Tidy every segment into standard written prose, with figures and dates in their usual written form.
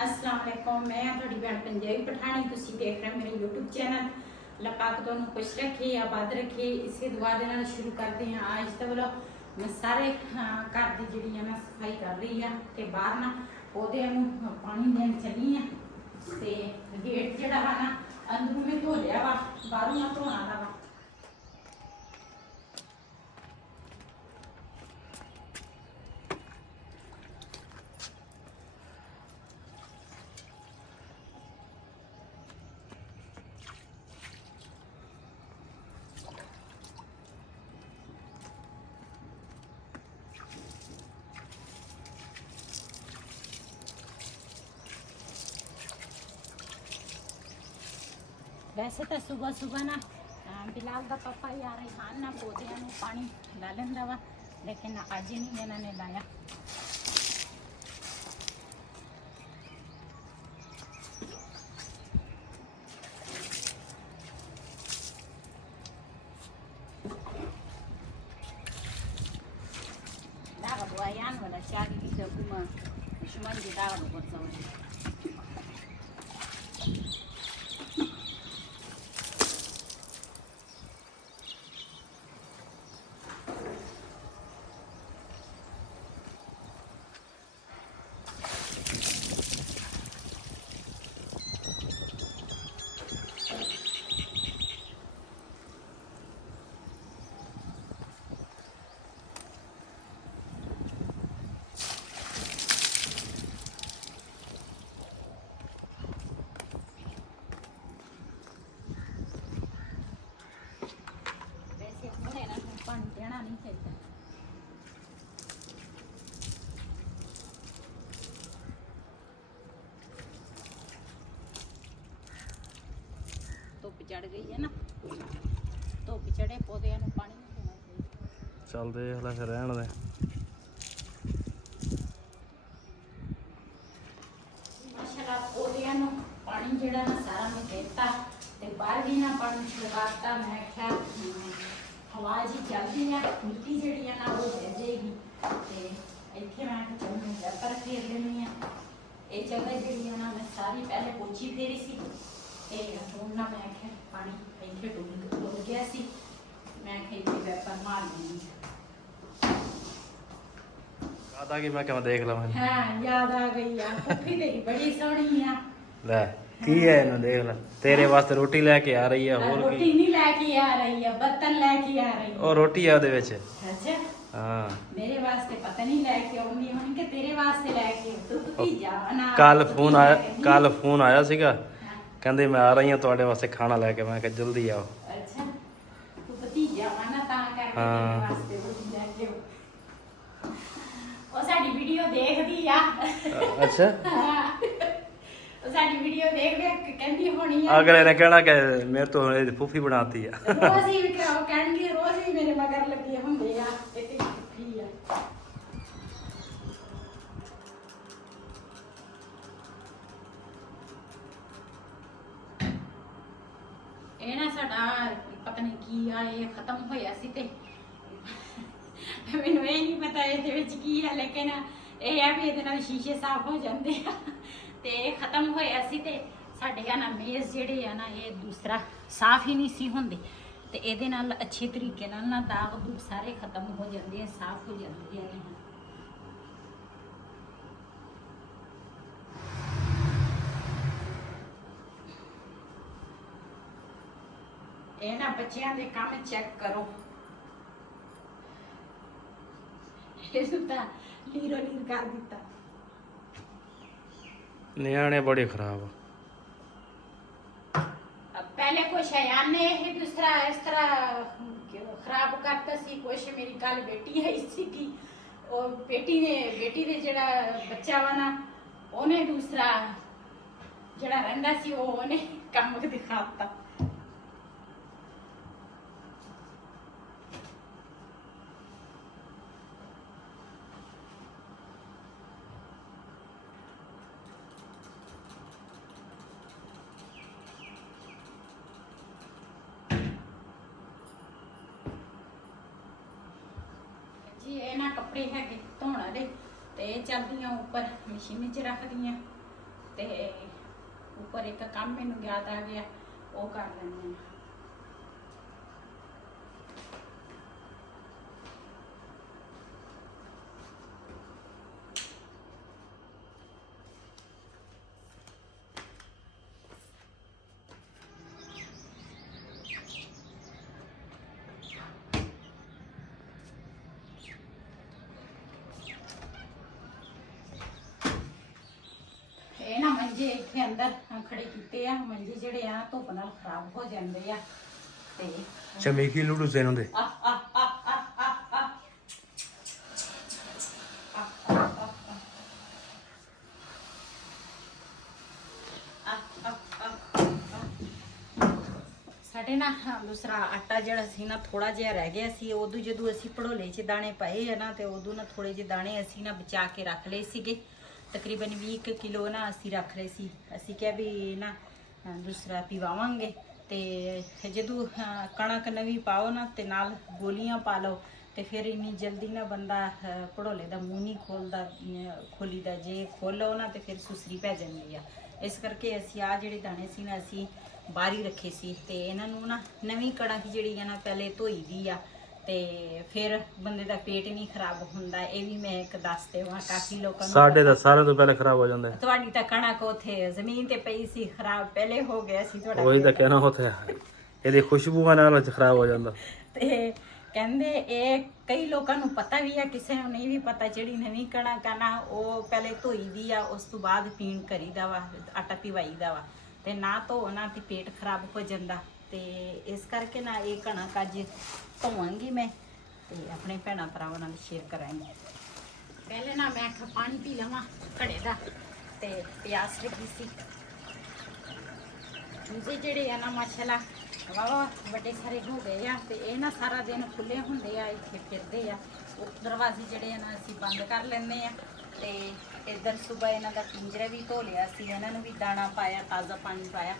अस्सलाम वालेकुम। मैं थोड़ी भैन पंजाबी पठानी, तुसी देख रहे मेरे यूट्यूब चैनल। अल्लाह पाक तुहानू खुश रखे, आबाद रखे। इसे दुआ दे नाल शुरू करते हैं आज दा व्लॉग। मैं सारे घर की जिहड़ी है ना सफाई कर रही है ते बाहर ना पौधे नू पानी देन चली है ते गेट जिहड़ा वा ना अंदरों में धो लिया वा, बाहरों ना धोना वा। वैसे तो सुबह सुबह ना बिलाल का पापा या रेहान ना पौधों में पानी ला लेंदा वा, लेकिन अज नहीं इन्होंने लाया। दागा बुआयान वाला चारी की तो कुमा शुमान की दागा बहुत समझ। नहीं चाहिए धुप चढ़ गई है ना, धुप चढ़े पौधे पानी नहीं देना चाहिए। चल देख ले फिर रहन दे। माशाल्लाह पौधे पानी जिहड़ा ना सारा मैं देता ते बाहर भी ना पानी लगाता। मैं क्या हवा जी चलती है, मिट्टी जी ना वो बह जाएगी तो इतने मैं चल मैं पेपर फेर लेनी है। ये जगह जी ना मैं सारी पहले पोची फेरी सी हूँ ना मैं आख्या पानी इतने डुल गया सी, मैं इतने पेपर मार लेनी। याद आ गई मैं क्या देख लवां। हाँ याद आ गई यार, पुट्ठी तेरी बड़ी सोहनी है। ले की है इन्हें देख ले, तेरे वास्ते रोटी लेके आ रही है। और रोटी नहीं लेके आ रही है, बर्तन लेके आ रही है। और रोटी है ਉਹਦੇ ਵਿੱਚ। अच्छा हां मेरे वास्ते पता नहीं लेके आउंदी होनी कि तेरे वास्ते लेके तू भतीजा ना। कल फोन आया सीगा, ਕਹਿੰਦੇ मैं आ रही हूं ਤੁਹਾਡੇ ਵਾਸਤੇ ਖਾਣਾ ਲੈ ਕੇ। मैं ਕਿਹਾ जल्दी आओ। अच्छा तू भतीजा वा ना ता करके तेरे वास्ते रोटी लेके ओ साडी वीडियो देखदी आ। अच्छा साडी वीडियो देख के कहंदी होनी है अगले ने कहना कि मेरे तो फूफी बनाती है। रोज ही विक्राओ कहंदी रोज ही मेरे मगर लगे हुंदे आ इतनी फूफी आ। ਇਹ ਨਾ ਸਾਡਾ ਪਤਾ ਨਹੀਂ ਕੀ ਆ, ਇਹ ਖਤਮ ਹੋਇਆ ਸੀ ਤੇ ਮੈਨੂੰ ਇਹ ਨਹੀਂ ਪਤਾ ਇਹਦੇ ਵਿੱਚ ਕੀ ਹੈ, ਲੇਕਿਨ ਇਹ ਆ ਵੀ ਇਹਦੇ ਨਾਲ ਸ਼ੀਸ਼ੇ ਸਾਫ਼ ਹੋ ਜਾਂਦੇ ਆ ਤੇ ਇਹ ਖਤਮ ਹੋਇਆ ਸੀ ਤੇ ਸਾਡੇ ਆ ਨਾ ਮੇਜ਼ ਜਿਹੜੇ ਆ ਨਾ ਇਹ ਦੂਸਰਾ ਸਾਫ਼ ਹੀ ਨਹੀਂ ਸੀ ਹੁੰਦੇ ਤੇ ਇਹਦੇ ਨਾਲ ਅੱਛੇ ਤਰੀਕੇ ਨਾਲ ਨਾ ਦਾਗ ਦੂਗ ਸਾਰੇ ਖਤਮ ਹੋ ਜਾਂਦੇ ਆ, ਸਾਫ਼ ਹੋ ਜਾਂਦੇ ਆ। ਇਹ ਨਾ ਬੱਚਿਆਂ ਦੇ ਕੰਮ ਚੈੱਕ ਕਰੋ, ਇਹ ਤਾਂ ਲੀਰੋ ਲੀਰ ਕਰ ਦਿੱਤਾ। ਨਿਆਣੇ ਬੜੇ ਖਰਾਬ। पहले कुछ अयान ने ही दूसरा इस तरह खराब करता सी। कुछ मेरी कल बेटी है इसी की, और बेटी ने जड़ा बच्चा वा ना ओने दूसरा जड़ा रंदा सी वो ओने काम दिखाता। जी ये ना कपड़े है धोने वाले तो ये चलदियां ऊपर मशीन च रखदियां ਤੇ ਉੱਪਰ ਇੱਕ ਕੰਮ ਮੈਨੂੰ ਯਾਦ ਆ ਗਿਆ, ਉਹ ਕਰ ਲੈਂਦੇ ਹਾਂ। ਇਹ ਨਾ ਮੰਜੇ ਇੱਥੇ ਅੰਦਰ ਖੜੇ ਕੀਤੇ ਆ, ਮੰਜੇ ਜਿਹੜੇ ਆ ਧੁੱਪ ਨਾਲ ਖਰਾਬ ਹੋ ਜਾਂਦੇ ਆ ਤੇ ਚਮੇਕੀ ਲੂਡੂ ਸੇ ਨੂੰ ਦੇ ਸਾਡੇ ਨਾ ਦੂਸਰਾ ਆਟਾ ਜਿਹੜਾ ਸੀ ਨਾ ਥੋੜਾ ਜਿਹਾ ਰਹਿ ਗਿਆ ਸੀ, ਉਦੋਂ ਜਦੋਂ ਅਸੀਂ ਭੜੋਲੇ 'ਚ ਦਾਣੇ ਪਏ ਆ ਨਾ ਤੇ ਉਦੋਂ ਨਾ ਥੋੜੇ ਜਿਹੇ ਦਾਣੇ ਅਸੀਂ ਨਾ ਬਚਾ ਕੇ ਰੱਖ ਲਏ ਸੀਗੇ। ਤਕਰੀਬਨ 20 ਕਿਲੋ ਨਾ ਅਸੀਂ ਰੱਖ ਲਏ ਸੀ। ਅਸੀਂ ਕਿਹਾ ਵੀ ਨਾ ਦੂਸਰਾ ਪਿਵਾਵਾਂਗੇ ਤੇ ਜਦੋਂ ਕਣਕ ਨਵੀਂ ਪਾਓ ਨਾ ਤੇ ਨਾਲ ਗੋਲੀਆਂ ਪਾ ਲਓ ਤੇ ਫਿਰ ਇੰਨੀ ਜਲਦੀ ਨਾ ਬੰਦਾ ਭੜੋਲੇ ਦਾ ਮੂੰਹ ਨਹੀਂ ਖੋਲੀਦਾ। ਜੇ ਖੋਲੋ ਨਾ ਤੇ ਫਿਰ ਸੁਸਰੀ ਪੈ ਜਾਂਦੀ ਆ। ਇਸ ਕਰਕੇ ਅਸੀਂ ਆ ਜਿਹੜੇ ਦਾਣੇ ਸੀ ਨਾ ਅਸੀਂ ਬਾਹਰ ਹੀ ਰੱਖੇ ਸੀ ਤੇ ਇਹਨਾਂ ਨੂੰ ਨਾ ਨਵੀਂ ਕਣਕ ਜਿਹੜੀ ਆ ਨਾ ਪਹਿਲੇ ਧੋਈ ਦੀ ਆ ਤੇ ਫਿਰ ਬੰਦੇ ਦਾ ਪੇਟ ਨਹੀਂ ਖਰਾਬ ਹੁੰਦਾ। ਇਹ ਵੀ ਮੈਂ ਇੱਕ ਦੱਸ ਦੇਵਾਂ, ਕਾਫੀ ਲੋਕਾਂ ਨੂੰ ਸਾਡੇ ਦਾ ਸਾਰਿਆਂ ਤੋਂ ਪਹਿਲੇ ਖਰਾਬ ਹੋ ਜਾਂਦਾ। ਤੁਹਾਡੀ ਤਾਂ ਕਣਕ ਉੱਥੇ ਜ਼ਮੀਨ ਤੇ ਪਈ ਸੀ, ਖਰਾਬ ਪਹਿਲੇ ਹੋ ਗਿਆ ਸੀ ਤੁਹਾਡਾ। ਉਹੀ ਤਾਂ ਕਹਿਣਾ ਉੱਥੇ ਇਹਦੀ ਖੁਸ਼ਬੂ ਨਾਲ ਖਰਾਬ ਹੋ ਜਾਂਦਾ। ਤੇ ਕਹਿੰਦੇ ਇਹ ਕਈ ਲੋਕਾਂ ਨੂੰ ਪਤਾ ਵੀ ਆ, ਕਿਸੇ ਨੂੰ ਨਹੀਂ ਵੀ ਪਤਾ। ਜਿਹੜੀ ਨਵੀਂ ਕਣਕ ਆ ਨਾ ਉਹ ਪਹਿਲੇ ਧੋਈ ਦੀ ਆ, ਉਸ ਤੋਂ ਬਾਅਦ ਪੀਣ ਕਰੀਦਾ ਵਾ, ਆਟਾ ਪਿਵਾਈਦਾ ਵਾ। ਤੇ ਨਾ ਧੋ ਨਾ ਤੇ ਪੇਟ ਖਰਾਬ ਹੋ ਜਾਂਦਾ। ਤੇ ਇਸ ਕਰਕੇ ਨਾ ਇਹ ਕਣਕ ਅੱਜ ਧੋਵਾਂਗੀ ਮੈਂ ਤੇ ਆਪਣੇ ਭੈਣਾਂ ਭਰਾਵਾਂ ਨਾਲ ਸ਼ੇਅਰ ਕਰਾਂਗੀ। ਪਹਿਲੇ ਨਾ ਮੈਂ ਪਾਣੀ ਪੀ ਲਵਾਂ ਘੜੇ ਦਾ ਤੇ ਪਿਆਸ ਲੱਗੀ ਸੀ। ਚੂਜ਼ੇ ਜਿਹੜੇ ਆ ਨਾ ਮਾਸ਼ਾਅੱਲਾ ਵਾਵਾ ਵੱਡੇ ਸਾਰੇ ਹੋ ਗਏ ਆ ਤੇ ਇਹ ਨਾ ਸਾਰਾ ਦਿਨ ਖੁੱਲੇ ਹੁੰਦੇ ਆ, ਇੱਥੇ ਫਿਰਦੇ ਆ। ਉਹ ਦਰਵਾਜ਼ੇ ਜਿਹੜੇ ਆ ਨਾ ਅਸੀਂ ਬੰਦ ਕਰ ਲੈਂਦੇ ਆ ਤੇ ਇੱਧਰ ਸਵੇਰ ਇਹਨਾਂ ਦਾ ਪਿੰਜਰਾ ਵੀ ਧੋ ਲਿਆ ਸੀ, ਇਹਨਾਂ ਨੂੰ ਵੀ ਦਾਣਾ ਪਾਇਆ, ਤਾਜ਼ਾ ਪਾਣੀ ਪਾਇਆ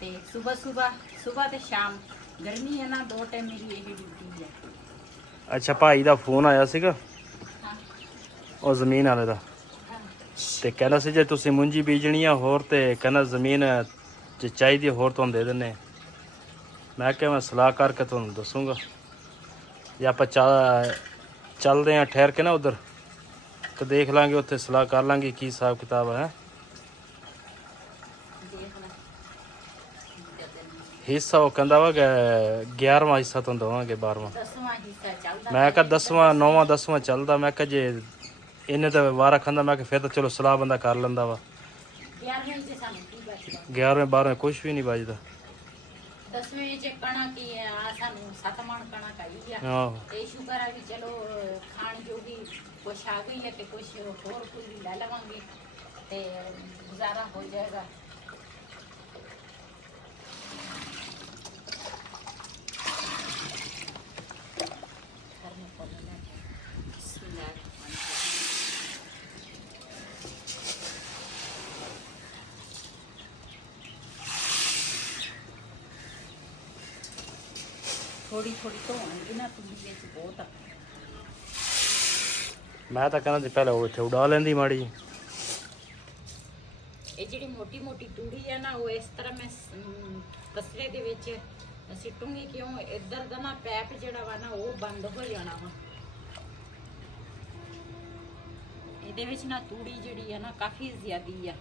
ਤੇ ਸਵੇਰ ਤੇ ਸ਼ਾਮ ਗਰਮੀ ਹੈ ਨਾ, 2 ਟਾਈਮ ਮੇਰੀ ਇਹ ਡਿਊਟੀ ਹੈ। ਅੱਛਾ, ਭਾਈ ਦਾ ਫੋਨ ਆਇਆ ਸੀਗਾ ਹਾਂ ਉਹ ਜ਼ਮੀਨ ਵਾਲੇ ਦਾ ਹਾਂ ਤੇ ਕਹਿੰਦਾ ਸੀ ਜੇ ਤੁਸੀਂ ਮੁੰਜੀ ਬੀਜਣੀ ਆ ਹੋਰ ਤੇ ਕਹਿੰਦਾ ਜ਼ਮੀਨ ਜੇ ਚਾਹੀਦੀ ਹੋਰ ਤੁਹਾਨੂੰ ਦੇ ਦਿੰਨੇ। ਮੈਂ ਕਿਹਾ ਮੈਂ ਸਲਾਹ ਕਰਕੇ ਤੁਹਾਨੂੰ ਦੱਸੂਗਾ ਜੇ ਆਪਾਂ ਚੱਲਦੇ ਆ ਠਹਿਰ ਕੇ ਨਾ ਉਧਰ ਤੇ ਦੇਖ ਲਾਂਗੇ, ਉੱਥੇ ਸਲਾਹ ਕਰ ਲਾਂਗੇ ਕੀ ਹਿਸਾਬ ਕਿਤਾਬ ਹੈ। ਹਿੱਸਾ ਉਹ ਕਹਿੰਦਾ ਵਾ ਕਿ 11ਵਾਂ ਹਿੱਸਾ ਤੁਹਾਨੂੰ ਦੇਵਾਂਗੇ, 12ਵਾਂ। 10ਵਾਂ ਹਿੱਸਾ ਚੱਲਦਾ। ਮੈਂ ਕਿਹਾ 10ਵਾਂ 9ਵਾਂ 10ਵਾਂ ਚੱਲਦਾ। ਮੈਂ ਕਿਹਾ ਜੇ ਇਹਨੇ ਤਾਂ ਵਾਰਾ ਖਾਂਦਾ, ਮੈਂ ਕਿਹਾ ਫਿਰ ਤਾਂ ਚਲੋ ਸਲਾਹ ਬੰਦਾ ਕਰ ਲੈਂਦਾ ਵਾ। 11ਵੇਂ ਚ ਸਾਨੂੰ ਕੀ ਬਚਦਾ? 11ਵੇਂ 12ਵੇਂ ਕੁਛ ਵੀ ਨਹੀਂ ਬਚਦਾ। 10ਵੇਂ ਚ ਕਣਕ ਕੀ ਆ, ਸਾਨੂੰ 7 ਮਣ ਕਣਕ ਆਈ ਆ ਆਹੋ ਤੇ ਸ਼ੁਕਰ ਆ ਵੀ ਚਲੋ ਖਾਣ ਜੋਗੀ ਕੁਛ ਆ ਗਈ ਹੈ ਤੇ ਕੁਛ ਹੋਰ ਕੋਈ ਲੈ ਲਵਾਂਗੇ ਤੇ ਗੁਜ਼ਾਰਾ ਹੋ ਜਾਏਗਾ। ਥੋੜੀ ਧੋਣਗੇ ਨਾ ਤੂੜੀ ਵਿੱਚ ਬਹੁਤ ਆ। ਮੈਂ ਤਾਂ ਕਹਿੰਦਾ ਜੀ ਪਹਿਲਾਂ ਉਹ ਇੱਥੇ ਉਡਾ ਲੈਂਦੀ ਮਾੜੀ ਜਿਹੀ। ਇਹ ਜਿਹੜੀ ਮੋਟੀ ਤੂੜੀ ਆ ਨਾ ਉਹ ਇਸ ਤਰ੍ਹਾਂ ਮੈਂ ਕਸਰੇ ਦੇ ਵਿੱਚ ਸਿੱਟੂਗੀ, ਕਿਉਂ ਇੱਧਰ ਦਾ ਨਾ ਪੈਪ ਜਿਹੜਾ ਵਾ ਨਾ ਉਹ ਬੰਦ ਹੋ ਜਾਣਾ ਵਾ। ਇਹਦੇ ਵਿੱਚ ਨਾ ਤੂੜੀ ਜਿਹੜੀ ਆ ਨਾ ਕਾਫੀ ਜ਼ਿਆਦੀ ਆ।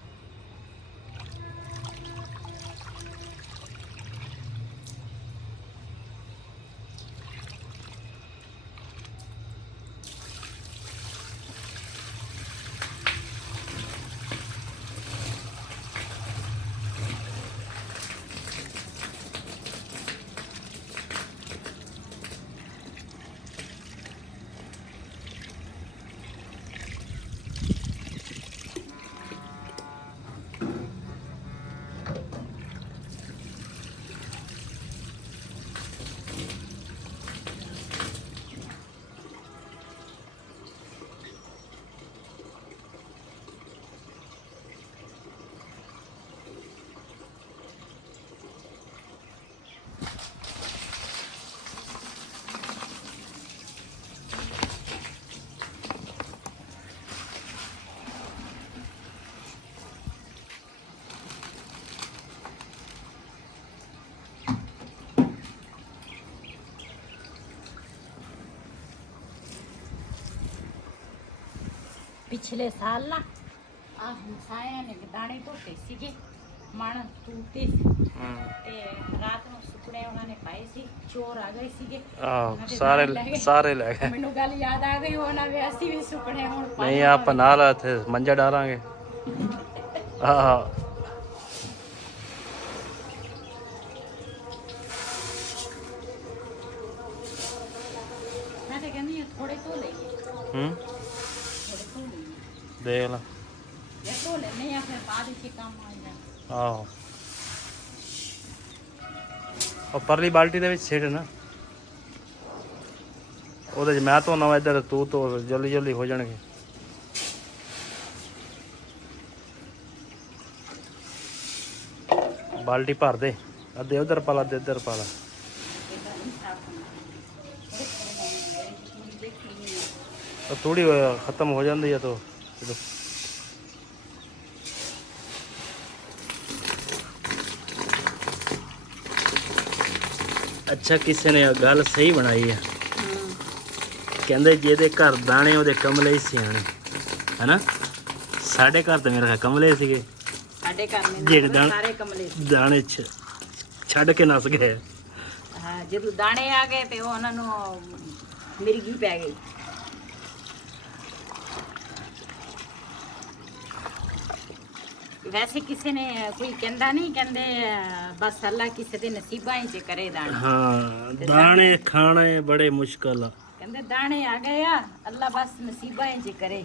ਪਿਛਲੇ ਸਾਲ ਨਾ ਆ ਹਮਸਾਇਆ ਨੇ ਦਾਣੇ ਧੋਤੇ ਸੀਗੇ ਮਣ ਤੂਤੇ ਤੇ ਰਾਤ ਨੂੰ ਸੁੱਕਣੇ ਉਹਨਾਂ ਨੇ ਪਾਏ ਸੀ ਚੋਰ ਆ ਗਏ ਸੀਗੇ ਆਹ ਸਾਰੇ ਲੈ ਗਏ ਮੈਨੂੰ ਗੱਲ ਯਾਦ ਆ ਗਈ ਉਹਨਾਂ ਦੇ ਅਸੀਂ ਵੀ ਸੁੱਕਣੇ ਹੁਣ ਨਹੀਂ ਆਪਾਂ ਨਾਲ ਇੱਥੇ ਮੰਜਾ ਡਾਲਾਂਗੇ ਆਹ ਮੈਂ ਤਾਂ ਕਹਿੰਦੀ ਥੋੜੇ ਧੋ ਲਈਏ ਹੂੰ ਥੋੜੇ ਧੋ ਲਈਏ ਦੇਖ ਲਾ ਇਹ ਧੋ ਲੈਣੇ ਆ ਫਿਰ ਬਾਅਦ ਵਿੱਚ ਕੰਮ ਆ ਜਾਂਦਾ ਆਹੋ ਉਹ ਪਰਲੀ ਬਾਲਟੀ ਦੇ ਵਿੱਚ ਸਿੱਟ ਨਾ ਉਹਦੇ 'ਚ ਮੈਂ ਧੋਣਾ ਵਾ ਇੱਧਰ ਤੂੰ ਧੋ ਜਲਦੀ ਜਲਦੀ ਹੋ ਜਾਣਗੇ ਬਾਲਟੀ ਭਰ ਦੇ ਅੱਧੇ ਉਧਰ ਪਾ ਲਾ ਅੱਧੇ ਇੱਧਰ ਪਾ ਲਾ ਉਹ ਥੋੜੀ ਖਤਮ ਹੋ ਜਾਂਦੀ ਹੈ ਤਾਂ ਅੱਛਾ ਕਿਸੇ ਨੇ ਗੱਲ ਸਹੀ ਬਣਾਈ ਆ ਕਹਿੰਦੇ ਜਿਹਦੇ ਘਰ ਦਾਣੇ ਉਹਦੇ ਕਮਲੇ ਹੀ ਸਿਆਣੇ ਹੈਨਾ ਸਾਡੇ ਘਰ ਤਾਂ ਮੇਰੇ ਕਮਲੇ ਸੀਗੇ ਸਾਡੇ ਘਰ ਨੇ ਜਿਹੜੇ ਸਾਰੇ ਕਮਲੇ ਦਾਣੇ ਛੱਡ ਕੇ ਨਸ ਗਏ ਹਾਂ ਜਦੋਂ ਦਾਣੇ ਆ ਗਏ ਤੇ ਉਹਨਾਂ ਨੂੰ ਮਿਰਗੀ ਪੈ ਗਈ ਵੈਸੇ ਕਿਸੇ ਨੇ ਕੋਈ ਕਹਿੰਦਾ ਨਹੀਂ ਕਹਿੰਦੇ ਬਸ ਅੱਲਾ ਕਿਸੇ ਦੇ ਨਸੀਬਾਂ 'ਚ ਕਰੇ ਦਾਣੇ ਹਾਂ ਦਾਣੇ ਖਾਣੇ ਬੜੇ ਮੁਸ਼ਕਲ ਆ ਕਹਿੰਦੇ ਦਾਣੇ ਆ ਗਏ ਆ ਅੱਲਾ ਬਸ ਨਸੀਬਾਂ 'ਚ ਕਰੇ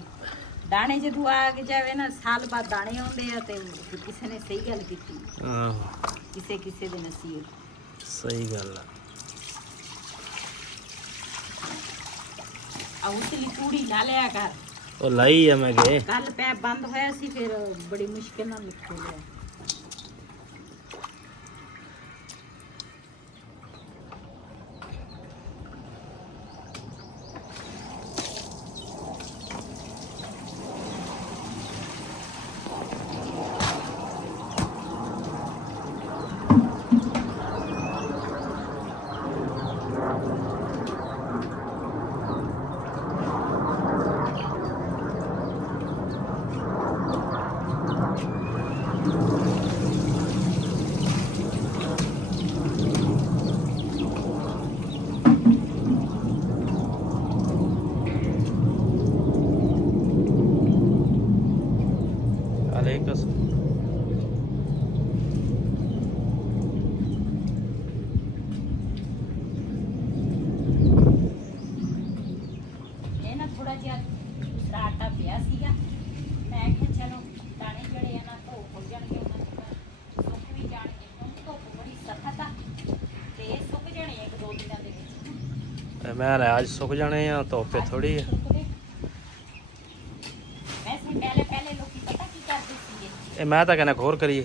ਦਾਣੇ ਜਦੋਂ ਆ ਕੇ ਜਾਵੇ ਨਾ ਸਾਲ ਬਾਅਦ ਦਾਣੇ ਆਉਂਦੇ ਆ ਤੇ ਕਿਸੇ ਨੇ ਸਹੀ ਗੱਲ ਕੀਤੀ ਆਹੋ ਕਿਸੇ ਕਿਸੇ ਦੇ ਨਸੀਬ ਸਹੀ ਗੱਲ ਆ ਆ ਉਤਲੀ ਤੂੜੀ ਲਾ ਲਿਆ ਕਰ ਉਹ ਲਾਈ ਆ ਮੈਂ ਗਏ ਕੱਲ ਪੈਪ ਬੰਦ ਹੋਇਆ ਸੀ ਫਿਰ ਬੜੀ ਮੁਸ਼ਕਿਲ ਨਾਲ ਨਿਕਲ ਲਿਆ ਥੋੜਾ ਜਿਹਾ ਦੂਸਰਾ ਆਟਾ ਪਿਆ ਸੀਗਾ ਮੈਂ ਕਿਹਾ ਚਲੋ ਦਾਣੇ ਜਿਹੜੇ ਆ ਨਾ ਧੋ ਹੋ ਜਾਣਗੇ ਉਹਨਾਂ ਦੇ ਸੁੱਕ ਵੀ ਜਾਣਗੇ ਕਿਉਂਕਿ ਧੁੱਪ ਬੜੀ ਸਖਤ ਆ ਤੇ ਇਹ ਸੁੱਕ ਜਾਣੇ ਇੱਕ ਦੋ ਦਿਨਾਂ ਦੇ ਵਿੱਚ ਮੈਂ ਅੱਜ ਸੁੱਕ ਜਾਣੇ ਆ ਧੁੱਪੇ ਥੋੜੀ ਆ ਵੈਸੇ ਪਹਿਲੇ ਲੋਕੀ ਪਤਾ ਕੀ ਕਰਦੇ ਸੀਗੇ ਇਹ ਮੈਂ ਤਾਂ ਕਹਿੰਦਾ ਹੋਰ ਕਰੀਏ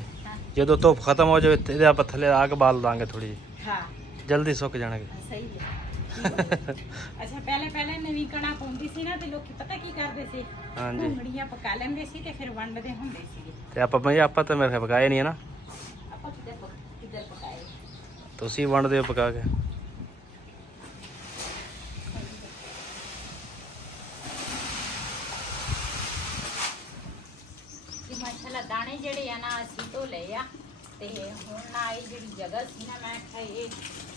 ਜਦੋਂ ਧੁੱਪ ਖਤਮ ਹੋ ਜਾਵੇ ਤੇ ਆਪਾਂ ਥੱਲੇ ਆਗ ਬਾਲ ਦਾਂਗੇ ਥੋੜੀ ਹਾਂ ਜਲਦੀ ਸੁੱਕ ਜਾਣਗੇ ਸਹੀ ਹੈ ਅੱਛਾ ਪਹਿਲੇ ਨਵੀਂ ਕਣਾ ਪਾਉਂਦੀ ਸੀ ਨਾ ਤੇ ਲੋਕੀ ਪਤਾ ਕੀ ਕਰਦੇ ਸੀ ਹਾਂਜੀ ਘੁੰਗੜੀਆਂ ਪਕਾ ਲੈਂਦੇ ਸੀ ਤੇ ਫਿਰ ਵੰਡਦੇ ਹੁੰਦੇ ਸੀਗੇ ਤੇ ਆਪਾਂ ਤਾਂ ਮੇਰੇ ਪਕਾਏ ਨਹੀਂ ਹੈ ਨਾ ਆਪਾਂ ਕਿੱਧਰ ਪਕਾਏ ਤੁਸੀਂ ਵੰਡਦੇ ਹੋ ਪਕਾ ਕੇ ਮਾਸ਼ਾਅੱਲਾ ਦਾਣੇ ਜਿਹੜੇ ਆ ਨਾ ਅਸੀਂ ਧੋ ਲਏ ਆ ਤੇ ਹੁਣ ਨਾ ਇਹ ਜਿਹੜੀ ਜਗ੍ਹਾ ਸੀ ਨਾ ਮੈਂ ਕਿਹਾ ਇਹ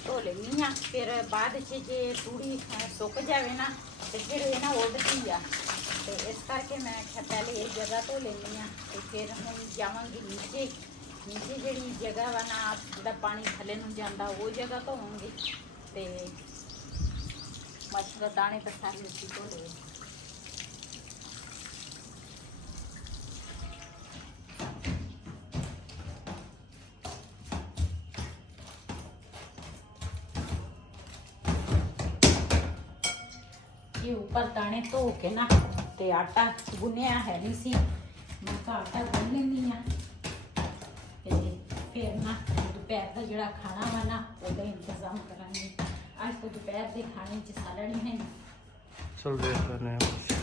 ਧੋ ਲੈਣੀ ਆ ਫਿਰ ਬਾਅਦ ਚ ਜੇ ਤੂੜੀ ਸੁੱਕ ਜਾਵੇ ਨਾ ਤੇ ਫਿਰ ਇਹ ਨਾ ਉੱਡਦੀ ਆ ਤੇ ਇਸ ਕਰਕੇ ਮੈਂ ਕਿਹਾ ਪਹਿਲੇ ਇਹ ਜਗ੍ਹਾ ਧੋ ਲੈਣੀ ਆ ਤੇ ਫਿਰ ਹੁਣ ਜਾਵਾਂਗੀ ਨੀਚੇ ਜਿਹੜੀ ਜਗ੍ਹਾ ਵਾ ਨਾ ਜਿਹੜਾ ਪਾਣੀ ਥੱਲੇ ਨੂੰ ਜਾਂਦਾ ਉਹ ਜਗ੍ਹਾ ਧੋਵਾਂਗੀ ਤੇ ਮਾਸ਼ਾਅੱਲਾ ਦਾਣੇ ਤਾਂ ਸਾਰੇ ਅਸੀਂ ਧੋ ਲਏ ये ऊपर दाने धो के ना ते आटा गुन्निया है नहीं सी मैं तो आटा गुन लेनी आ फिर ना दोपहर का जोड़ा खाना वा ना उसका इंतजाम करांगे आज तो दोपहर के खाने च सालड़ ही है चल देख करने हैं